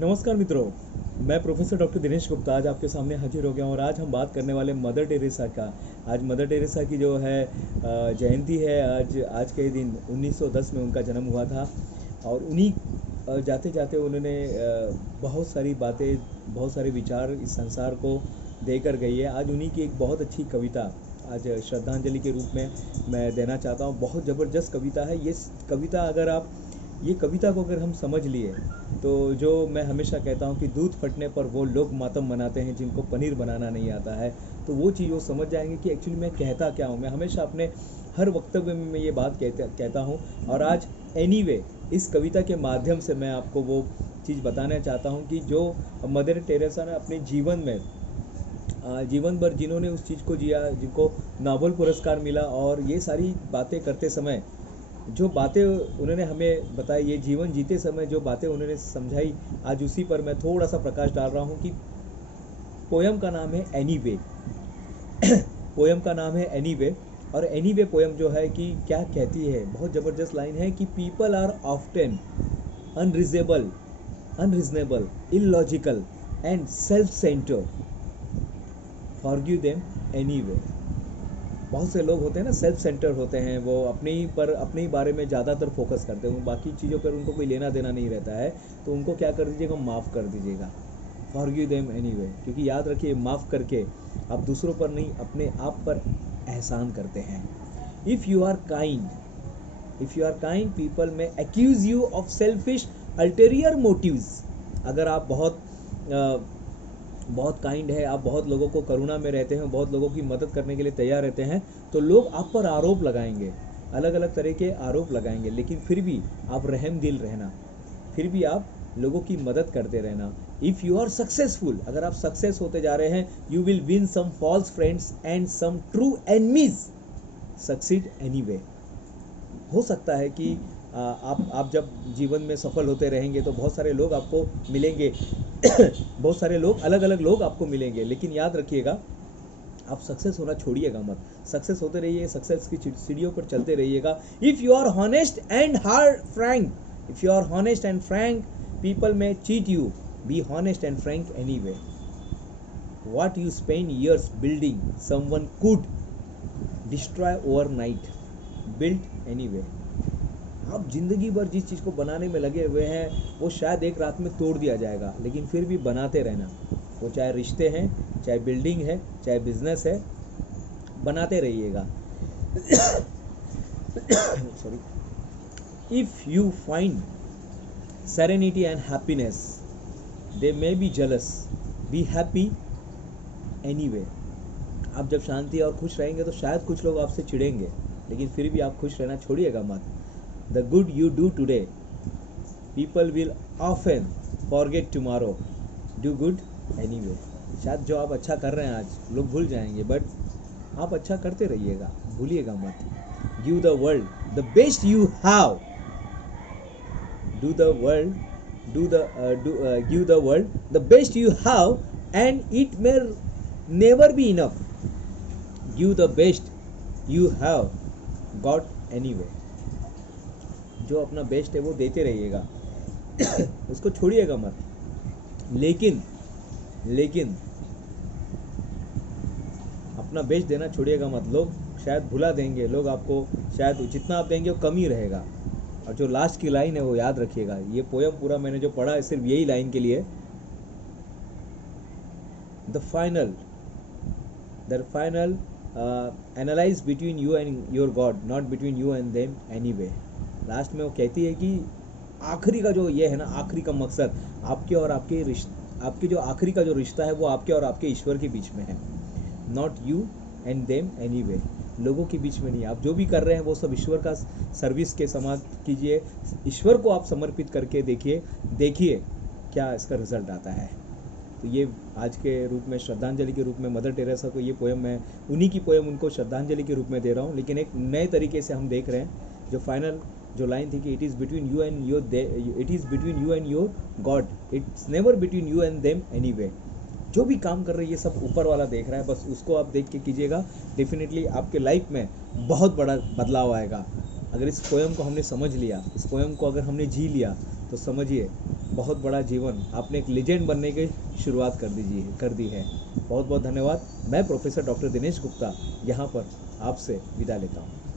नमस्कार मित्रों, मैं प्रोफेसर डॉक्टर दिनेश गुप्ता आज आपके सामने हाजिर हो गया हूँ और आज हम बात करने वाले मदर टेरेसा का। आज मदर टेरेसा की जो है जयंती है। आज के दिन 1910 में उनका जन्म हुआ था और उन्हीं जाते जाते उन्होंने बहुत सारी बातें, बहुत सारे विचार इस संसार को देकर गई है। आज उन्हीं की एक बहुत अच्छी कविता आज श्रद्धांजलि के रूप में मैं देना चाहता हूँ। बहुत ज़बरदस्त कविता है ये कविता। अगर आप ये कविता को अगर हम समझ लिए तो जो मैं हमेशा कहता हूँ कि दूध फटने पर वो लोग मातम मनाते हैं जिनको पनीर बनाना नहीं आता है, तो वो चीज़ वो समझ जाएंगे कि एक्चुअली मैं कहता क्या हूँ। मैं हमेशा अपने हर वक्तव्य में मैं ये बात कहता हूँ और आज एनीवे इस कविता के माध्यम से मैं आपको वो चीज़ बताना चाहता हूँ कि जो मदर टेरेसा ने अपने जीवन में जीवन भर जिन्होंने उस चीज़ को जिया, जिनको नोबेल पुरस्कार मिला, और ये सारी बातें करते समय जो बातें उन्होंने हमें बताई, ये जीवन जीते समय जो बातें उन्होंने समझाई, आज उसी पर मैं थोड़ा सा प्रकाश डाल रहा हूँ कि पोयम का नाम है एनीवे। पोयम का नाम है एनीवे और एनीवे पोयम जो है कि क्या कहती है, बहुत ज़बरदस्त लाइन है कि people are often unreasonable illogical and self centered, forgive them anyway. बहुत से लोग होते हैं ना, सेल्फ सेंटर होते हैं, वो अपने ही बारे में ज़्यादातर फोकस करते हैं, बाकी चीज़ों पर उनको कोई लेना देना नहीं रहता है। तो उनको क्या कर दीजिएगा, माफ़ कर दीजिएगा, फॉरगिव देम एनीवे। क्योंकि याद रखिए, माफ़ करके आप दूसरों पर नहीं अपने आप पर एहसान करते हैं। If you are kind people may accuse you of selfish ulterior motives. अगर आप बहुत काइंड है, आप बहुत लोगों को करुणा में रहते हैं, बहुत लोगों की मदद करने के लिए तैयार रहते हैं, तो लोग आप पर आरोप लगाएंगे, अलग अलग तरह के आरोप लगाएंगे, लेकिन फिर भी आप रहम दिल रहना, फिर भी आप लोगों की मदद करते रहना। इफ़ यू आर सक्सेसफुल, अगर आप सक्सेस होते जा रहे हैं, you will win some false friends and some true enemies, succeed anyway. हो सकता है कि आप जब जीवन में सफल होते रहेंगे तो बहुत सारे लोग आपको मिलेंगे बहुत सारे लोग, अलग अलग लोग आपको मिलेंगे, लेकिन याद रखिएगा आप सक्सेस होना छोड़िएगा मत। सक्सेस होते रहिए, सक्सेस की सीढ़ियों पर चलते रहिएगा। If you are honest and frank people may cheat you, be honest and frank anyway. What you spend years building someone could destroy overnight, build anyway. आप जिंदगी भर जिस चीज़ को बनाने में लगे हुए हैं वो शायद एक रात में तोड़ दिया जाएगा, लेकिन फिर भी बनाते रहना। वो चाहे रिश्ते हैं, चाहे बिल्डिंग है, चाहे बिजनेस है, बनाते रहिएगा। Sorry. If you find serenity and happiness they may be jealous, be happy anyway. आप जब शांति और खुश रहेंगे तो शायद कुछ लोग आपसे चिढ़ेंगे, लेकिन फिर भी आप खुश रहना छोड़िएगा मत। The good you do today, people will often forget tomorrow. Do good anyway. शायद जो आप अच्छा कर रहे हैं आज लोग भूल जाएंगे, बट आप अच्छा करते रहिएगा, भूलिएगा मत। Give the world the best you have. Give the world the best you have, and it may never be enough. Give the best you have got anyway. जो अपना बेस्ट है वो देते रहिएगा उसको छोड़िएगा मत। लेकिन अपना बेस्ट देना छोड़िएगा मत। लोग शायद भुला देंगे, लोग आपको शायद जितना आप देंगे वो कम ही रहेगा। और जो लास्ट की लाइन है वो याद रखिएगा। ये पोयम पूरा मैंने जो पढ़ा है सिर्फ यही लाइन के लिए। The final analyse between you and your God, not between you and them anyway. Last में वो कहती है कि आखिरी का जो ये है ना, आखिरी का मकसद आपके और आपके जो आखिरी का जो रिश्ता है वो आपके और आपके ईश्वर के बीच में है, not you and them anyway. लोगों के बीच में नहीं। आप जो भी कर रहे हैं वो सब ईश्वर का सर्विस के समान कीजिए। ईश्वर को आप समर्पित करके देखिए क्या इसका रिजल्ट आता है। तो ये आज के रूप में श्रद्धांजलि के रूप में मदर टेरेसा को ये पोयम, मैं उन्हीं की पोयम उनको श्रद्धांजलि के रूप में दे रहा हूँ, लेकिन एक नए तरीके से हम देख रहे हैं। जो फाइनल जो लाइन थी कि it is between you and your God, it's never between you and them anyway. जो भी काम कर रहे हैं ये सब ऊपर वाला देख रहा है, बस उसको आप देख के कीजिएगा। डेफिनेटली आपके लाइफ में बहुत बड़ा बदलाव आएगा। अगर इस पोयम को हमने समझ लिया, इस पोयम को अगर हमने जी लिया, तो समझिए बहुत बड़ा जीवन आपने एक लेजेंड बनने की शुरुआत कर दी है। बहुत बहुत धन्यवाद। मैं प्रोफेसर डॉक्टर दिनेश गुप्ता यहाँ पर आपसे विदा लेता हूँ।